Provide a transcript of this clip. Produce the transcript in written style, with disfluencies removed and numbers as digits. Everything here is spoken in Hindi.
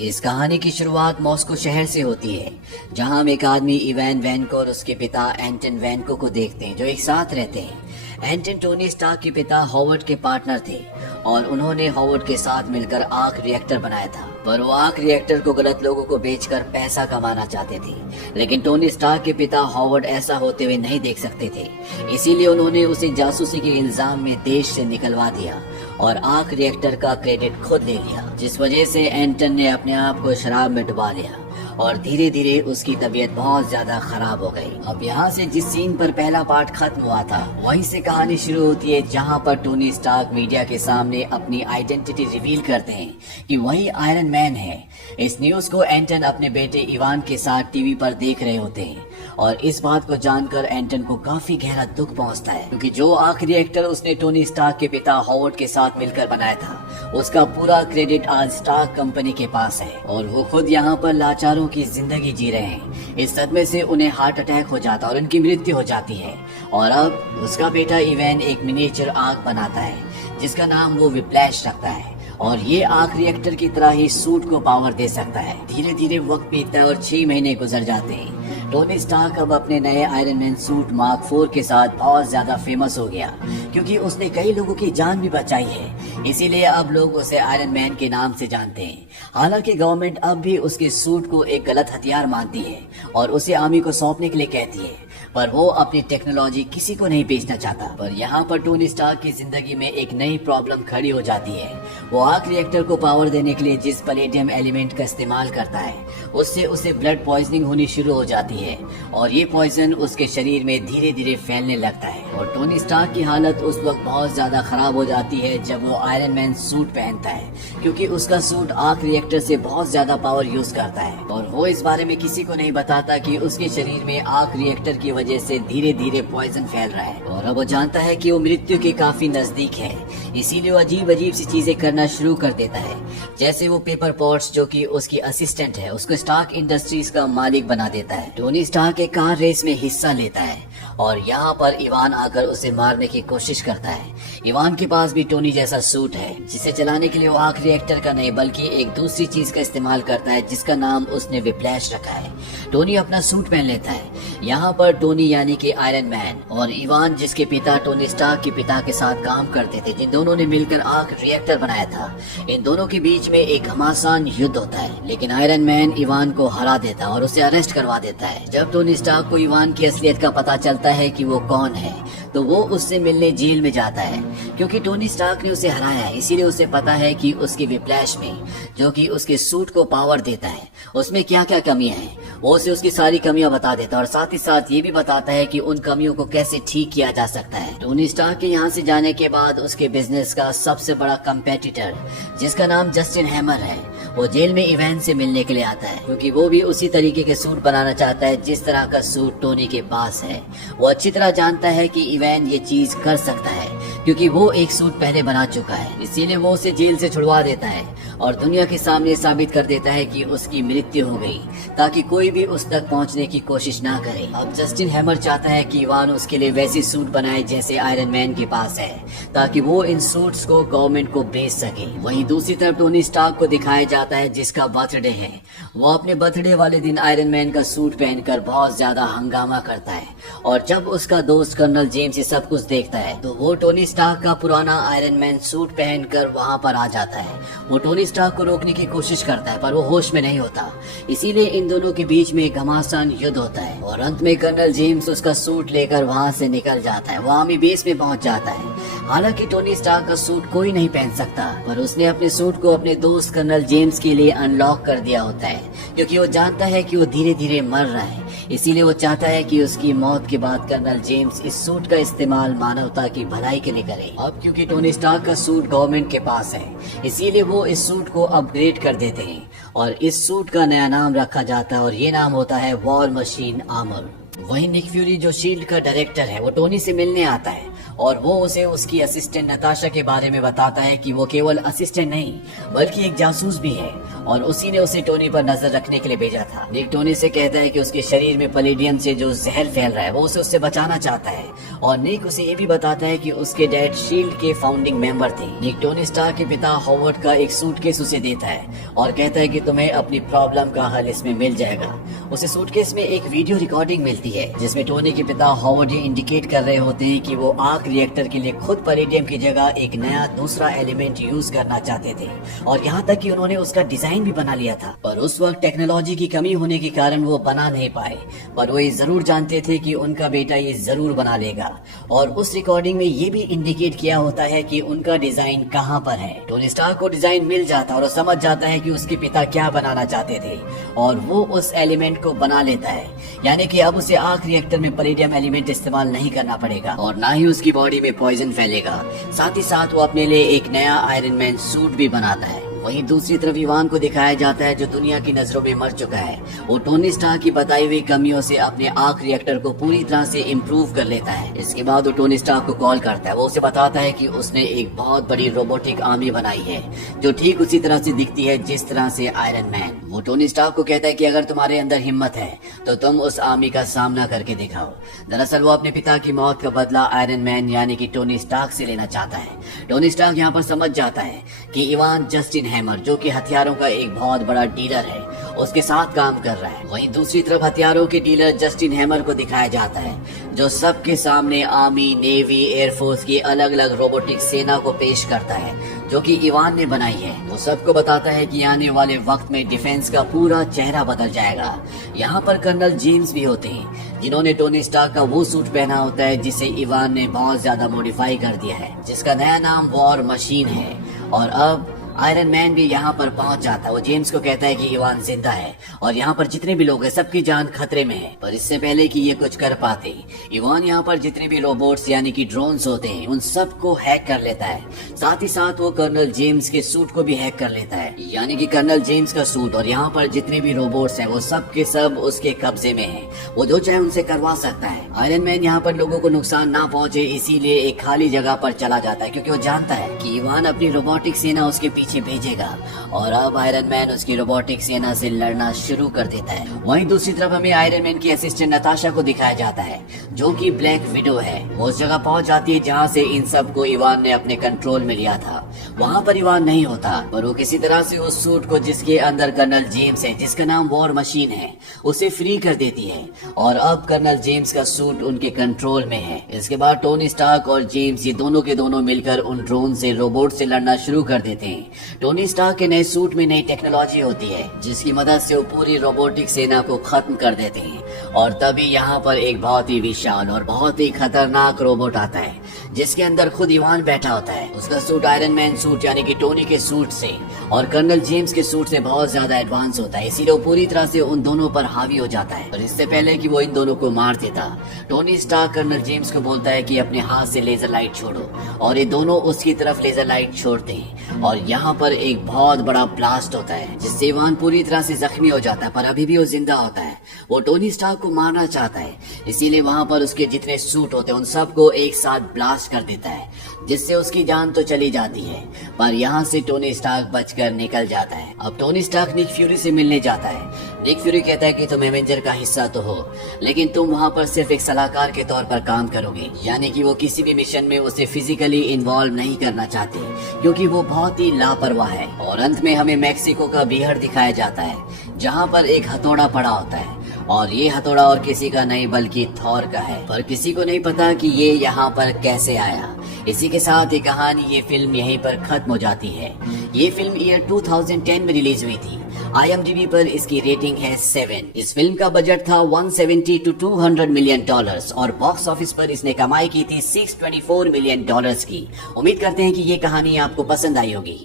इस कहानी की शुरुआत मॉस्को शहर से होती है, जहां हम एक आदमी इवान वैनको और उसके पिता एंटन वैनको को देखते हैं, जो एक साथ रहते हैं। एंटन टोनी स्टार्क के पिता हॉवर्ड के पार्टनर थे और उन्होंने हॉवर्ड के साथ मिलकर आर्क रिएक्टर बनाया था, पर वो आर्क रिएक्टर को गलत लोगों को बेचकर पैसा कमाना चाहते थे। लेकिन टोनी स्टार्क के पिता हॉवर्ड ऐसा होते हुए नहीं देख सकते थे, इसीलिए उन्होंने उसे जासूसी के इल्जाम में देश से निकलवा दिया और आर्क रिएक्टर का क्रेडिट खुद ले लिया, जिस वजह से एंटन ने अपने आप को शराब में डुबा लिया और धीरे धीरे उसकी तबीयत बहुत ज्यादा खराब हो गई। अब यहाँ से जिस सीन पर पहला पार्ट खत्म हुआ था, वहीं से कहानी शुरू होती है, जहाँ पर टोनी स्टार्क मीडिया के सामने अपनी आइडेंटिटी रिवील करते हैं कि वही आयरन मैन है। इस न्यूज को एंटन अपने बेटे इवान के साथ टीवी पर देख रहे होते हैं और इस बात को जानकर एंटन को काफी गहरा दुख पहुंचता है, क्योंकि जो आर्क रिएक्टर उसने टोनी स्टार्क के पिता हॉवर्ड के साथ मिलकर बनाया था, उसका पूरा क्रेडिट आज स्टार्क कंपनी के पास है और वो खुद यहाँ पर लाचारों की जिंदगी जी रहे हैं। इस सदमे से उन्हें हार्ट अटैक हो जाता है और उनकी मृत्यु हो जाती है और अब उसका बेटा इवान एक मिनिएचर आर्क बनाता है, जिसका नाम वो विप्लैश रखता है और ये आर्क रिएक्टर की तरह ही सूट को पावर दे सकता है। धीरे धीरे वक्त बीतता है और 6 महीने गुजर जाते हैं। टोनी स्टार्क अब अपने नए आयरन मैन सूट मार्क 4 के साथ बहुत ज्यादा फेमस हो गया, क्योंकि उसने कई लोगों की जान भी बचाई है। इसीलिए अब लोग उसे आयरन मैन के नाम से जानते हैं। हालांकि गवर्नमेंट अब भी उसके सूट को एक गलत हथियार मानती है और उसे आर्मी को सौंपने के लिए कहती है, पर वो अपनी टेक्नोलॉजी किसी को नहीं बेचना चाहता। पर यहाँ पर टोनी स्टार्क की जिंदगी में एक नई प्रॉब्लम खड़ी हो जाती है। वो आर्क रिएक्टर को पावर देने के लिए जिस पैलेडियम एलिमेंट का इस्तेमाल करता है, उससे उसे ब्लड पॉइजनिंग होनी शुरू हो जाती है और ये पॉइजन उसके शरीर में धीरे धीरे फैलने लगता है और टोनी स्टार्क की हालत उस वक्त बहुत ज्यादा खराब हो जाती है जब वो आयरन मैन सूट पहनता है, क्योंकि उसका सूट आर्क रिएक्टर से बहुत ज्यादा पावर यूज करता है और वो इस बारे में किसी को नहीं बताता कि उसके शरीर में आर्क रिएक्टर की वजह से धीरे धीरे पॉइजन फैल रहा है और अब वो जानता है कि वो मृत्यु के काफी नजदीक है। इसीलिए वो अजीब अजीब सी चीजें करना शुरू कर देता है, जैसे वो पेपर पॉट्स, जो कि उसकी असिस्टेंट है, उसको स्टार्क इंडस्ट्रीज का मालिक बना देता है। टोनी स्टार्क एक कार रेस में हिस्सा लेता है और यहाँ पर इवान आकर उसे मारने की कोशिश करता है। इवान के पास भी टोनी जैसा सूट है, जिसे चलाने के लिए वो आर्क रिएक्टर का नहीं बल्कि एक दूसरी चीज का इस्तेमाल करता है, जिसका नाम उसने विप्लैश रखा है। टोनी अपना सूट पहन लेता है। यहाँ पर टोनी यानी कि आयरन मैन और इवान, जिसके पिता टोनी स्टार्क के पिता के साथ काम करते थे, जिन दोनों ने मिलकर आर्क रिएक्टर बनाया था, इन दोनों के बीच में एक घमासान युद्ध होता है। लेकिन आयरन मैन इवान को हरा देता है और उसे अरेस्ट करवा देता है। जब टोनी स्टार्क को इवान की असलियत का पता चलता है कि वो कौन है, तो वो उससे मिलने जेल में जाता है, क्योंकि टोनी स्टार्क ने उसे हराया है। इसीलिए उसे पता है कि उसके विप्लैश में, जो कि उसके सूट को पावर देता है, उसमें क्या क्या कमियां हैं। वो उसे उसकी सारी कमियां बता देता है और साथ ही साथ ये भी बताता है कि उन कमियों को कैसे ठीक किया जा सकता है। टोनी स्टार्क के यहाँ से जाने के बाद उसके बिजनेस का सबसे बड़ा कंपेटिटर, जिसका नाम जस्टिन हैमर है, वो जेल में इवान से मिलने के लिए आता है, क्योंकि वो भी उसी तरीके के सूट बनाना चाहता है जिस तरह का सूट टोनी के पास है। वो अच्छी तरह जानता है कि इवान ये चीज कर सकता है, क्योंकि वो एक सूट पहले बना चुका है। इसीलिए वो उसे जेल से छुड़वा देता है और दुनिया के सामने साबित कर देता है कि उसकी मृत्यु हो गई, ताकि कोई भी उस तक पहुंचने की कोशिश ना करे। अब जस्टिन हैमर चाहता है कि इवान उसके लिए वैसी सूट बनाए जैसे आयरन मैन के पास है, ताकि वो इन सूट्स को गवर्नमेंट को बेच सके। वहीं दूसरी तरफ टोनी स्टार्क को दिखाया जाता है, जिसका बर्थडे है। वो अपने बर्थडे वाले दिन आयरन मैन का सूट पहनकर बहुत ज्यादा हंगामा करता है और जब उसका दोस्त कर्नल जेम्स ये सब कुछ देखता है, तो वो टोनी स्टार्क का पुराना आयरन मैन सूट पहनकर वहाँ पर आ जाता है। वो टोनी स्टार्क को रोकने की कोशिश करता है, पर वो होश में नहीं होता। इसीलिए इन दोनों के बीच में एक घमासान युद्ध होता है और अंत में कर्नल जेम्स उसका सूट लेकर वहाँ से निकल जाता है। वो आर्मी बेस में पहुँच जाता है। हालांकि टोनी स्टार्क का सूट कोई नहीं पहन सकता, पर उसने अपने सूट को अपने दोस्त कर्नल जेम्स के लिए अनलॉक कर दिया होता है, क्योंकि वो जानता है कि वो धीरे धीरे मर रहा है। इसीलिए वो चाहता है कि उसकी मौत के बाद कर्नल जेम्स इस सूट का इस्तेमाल मानवता की भलाई के लिए करे। अब क्योंकि टोनी स्टार्क का सूट गवर्नमेंट के पास है, इसीलिए वो इस सूट को अपग्रेड कर देते हैं और इस सूट का नया नाम रखा जाता है और ये नाम होता है वॉर मशीन आर्मर। वहीं निक फ्यूरी, जो शील्ड का डायरेक्टर है, वो टोनी से मिलने आता है और वो उसे उसकी असिस्टेंट नताशा के बारे में बताता है कि वो केवल असिस्टेंट नहीं बल्कि एक जासूस भी है और उसी ने उसे टोनी पर नजर रखने के लिए भेजा था। निक टोनी से कहता है कि उसके शरीर में पैलेडियम से जो जहर फैल रहा है वो उसे उससे बचाना चाहता है, और निक उसे ये भी बताता है कि उसके डैड शील्ड के फाउंडिंग मेंबर थे। निक टोनी स्टार्क के पिता हॉवर्ड का एक सूटकेस उसे देता है और कहता है कि तुम्हें अपनी प्रॉब्लम का हल इसमें मिल जाएगा। उसे सूटकेस में एक वीडियो रिकॉर्डिंग मिलती है जिसमें टोनी के पिता हॉवर्ड ये इंडिकेट कर रहे होते हैं कि वो आर्क रिएक्टर के लिए खुद पैलेडियम की जगह एक नया दूसरा एलिमेंट यूज करना चाहते थे, और यहाँ तक कि उन्होंने उसका डिजाइन भी बना लिया था। पर उस वक्त टेक्नोलॉजी की कमी होने के कारण वो बना नहीं पाए, पर वो ये जरूर जानते थे कि उनका बेटा ये जरूर बना लेगा। और उस रिकॉर्डिंग में ये भी इंडिकेट किया होता है कि उनका डिजाइन कहाँ पर है। टोनी स्टार्क को डिजाइन मिल जाता है और वो समझ जाता है कि उसके पिता क्या बनाना चाहते थे, और वो उस एलिमेंट को बना लेता है। यानी कि अब उसे आर्क रिएक्टर में पैलेडियम एलिमेंट इस्तेमाल नहीं करना पड़ेगा और ना ही उसकी बॉडी में पॉइजन फैलेगा। साथ ही साथ वो अपने लिए एक नया आयरन मैन सूट भी बनाता है। वहीं दूसरी तरफ इवान को दिखाया जाता है जो दुनिया की नजरों में मर चुका है। वो टोनी स्टार्क की बताई हुई कमियों से अपने आर्क रिएक्टर को पूरी तरह से इम्प्रूव कर लेता है। इसके बाद वो टोनी स्टार्क को कॉल करता है। वो उसे बताता है कि उसने एक बहुत बड़ी रोबोटिक आर्मी बनाई है जो ठीक उसी तरह से दिखती है जिस तरह से आयरन मैन। वो टोनी स्टार्क को कहता है कि अगर तुम्हारे अंदर हिम्मत है तो तुम उस आर्मी का सामना करके दिखाओ। दरअसल वो अपने पिता की मौत का बदला आयरन मैन यानी कि टोनी स्टार्क से लेना चाहता है। टोनी स्टार्क यहाँ पर समझ जाता है कि इवान जस्टिन हैमर जो कि हथियारों का एक बहुत बड़ा डीलर है उसके साथ काम कर रहा है। वहीं दूसरी तरफ हथियारों के डीलर जस्टिन हैमर को दिखाया जाता है जो सबके सामने आर्मी, नेवी, एयरफोर्स की अलग अलग रोबोटिक सेना को पेश करता है जो कि इवान ने बनाई है। वो सबको बताता है कि आने वाले वक्त में डिफेंस का पूरा चेहरा बदल जाएगा। यहाँ पर कर्नल जेम्स भी होते हैं जिन्होंने टोनी स्टार्क का वो सूट पहना होता है जिसे इवान ने बहुत ज्यादा मॉडिफाई कर दिया है, जिसका नया नाम वॉर मशीन है। और अब आयरन मैन भी यहाँ पर पहुंच जाता है। वो जेम्स को कहता है कि इवान जिंदा है और यहाँ पर जितने भी लोग हैं सबकी जान खतरे में है। पर इससे पहले कि ये कुछ कर पाते, इवान यहाँ पर जितने भी रोबोट्स यानी कि ड्रोन्स होते हैं उन सबको हैक कर लेता है। साथ ही साथ वो कर्नल जेम्स के सूट को भी हैक कर लेता है, यानी कि कर्नल जेम्स का सूट और यहाँ पर जितने भी रोबोट्स हैं वो सब के सब उसके कब्जे में है। वो जो चाहे उनसे करवा सकता है। आयरन मैन यहाँ पर लोगों को नुकसान ना पहुंचे इसीलिए एक खाली जगह पर चला जाता है क्योंकि वो जानता है कि इवान अपनी रोबोटिक सेना उसके पीछे भेजेगा। और अब आयरन मैन उसकी रोबोटिक सेना से लड़ना शुरू कर देता है। वहीं दूसरी तरफ हमें आयरन मैन की असिस्टेंट नताशा को दिखाया जाता है जो कि ब्लैक विडो है। वो उस जगह पहुंच जाती है जहां से इन सब को इवान ने अपने कंट्रोल में लिया था। वहां पर इवान नहीं होता, पर वो किसी तरह से उस सूट को जिसके अंदर कर्नल जेम्स है, जिसका नाम वॉर मशीन है, उसे फ्री कर देती है और अब कर्नल जेम्स का सूट उनके कंट्रोल में है। इसके बाद टोनी स्टार्क और जेम्स ये दोनों के दोनों मिलकर उन ड्रोन से रोबोट से लड़ना शुरू कर देते हैं। टोनी स्टार्क के नए सूट में नई टेक्नोलॉजी होती है जिसकी मदद से वो पूरी रोबोटिक सेना को खत्म कर देते हैं। और तभी यहाँ पर एक बहुत ही विशाल और बहुत ही खतरनाक रोबोट आता है जिसके अंदर खुद इवान बैठा होता है। उसका सूट आयरन मैन सूट यानी कि टोनी के सूट से और कर्नल जेम्स के सूट से बहुत ज्यादा एडवांस होता है, इसीलिए वो पूरी तरह से उन दोनों पर हावी हो जाता है। और इससे पहले कि वो इन दोनों को मार देता, टोनी स्टार्क कर्नल जेम्स को बोलता है कि अपने हाथ से लेजर लाइट छोड़ो और ये दोनों उसकी तरफ लेजर लाइट छोड़ते हैं और यहाँ पर एक बहुत बड़ा ब्लास्ट होता है जिससे इवान पूरी तरह से जख्मी हो जाता है, पर अभी भी वो जिंदा होता है। वो टोनी स्टार्क को मारना चाहता है, इसीलिए वहाँ पर उसके जितने सूट होते हैं उन सबको एक साथ ब्लास्ट कर देता है जिससे उसकी जान तो चली जाती है, पर यहाँ से टोनी स्टार्क बचकर निकल जाता है। अब टोनी स्टार्क निक फ्यूरी से मिलने जाता है। निक फ्यूरी कहता है कि तुम एवेंजर का हिस्सा तो हो, लेकिन तुम वहाँ पर सिर्फ एक सलाहकार के तौर पर काम करोगे, यानी कि वो किसी भी मिशन में उसे फिजिकली इन्वॉल्व नहीं करना चाहते क्योंकि वो बहुत ही लापरवाह है। और अंत में हमें मैक्सिको का बिहार दिखाया जाता है जहाँ पर एक हथौड़ा पड़ा होता है और ये हथौड़ा और किसी का नहीं बल्कि थॉर का है, पर किसी को नहीं पता कि ये यहाँ पर कैसे आया। इसी के साथ ये कहानी, ये फिल्म यहीं पर खत्म हो जाती है। ये फिल्म ईयर 2010 में रिलीज हुई थी। IMDb पर इसकी रेटिंग है 7। इस फिल्म का बजट था 170 to 200 मिलियन डॉलर्स और बॉक्स ऑफिस पर इसने कमाई की थी 624 मिलियन डॉलर्स की। उम्मीद करते हैं कि ये कहानी आपको पसंद आई होगी।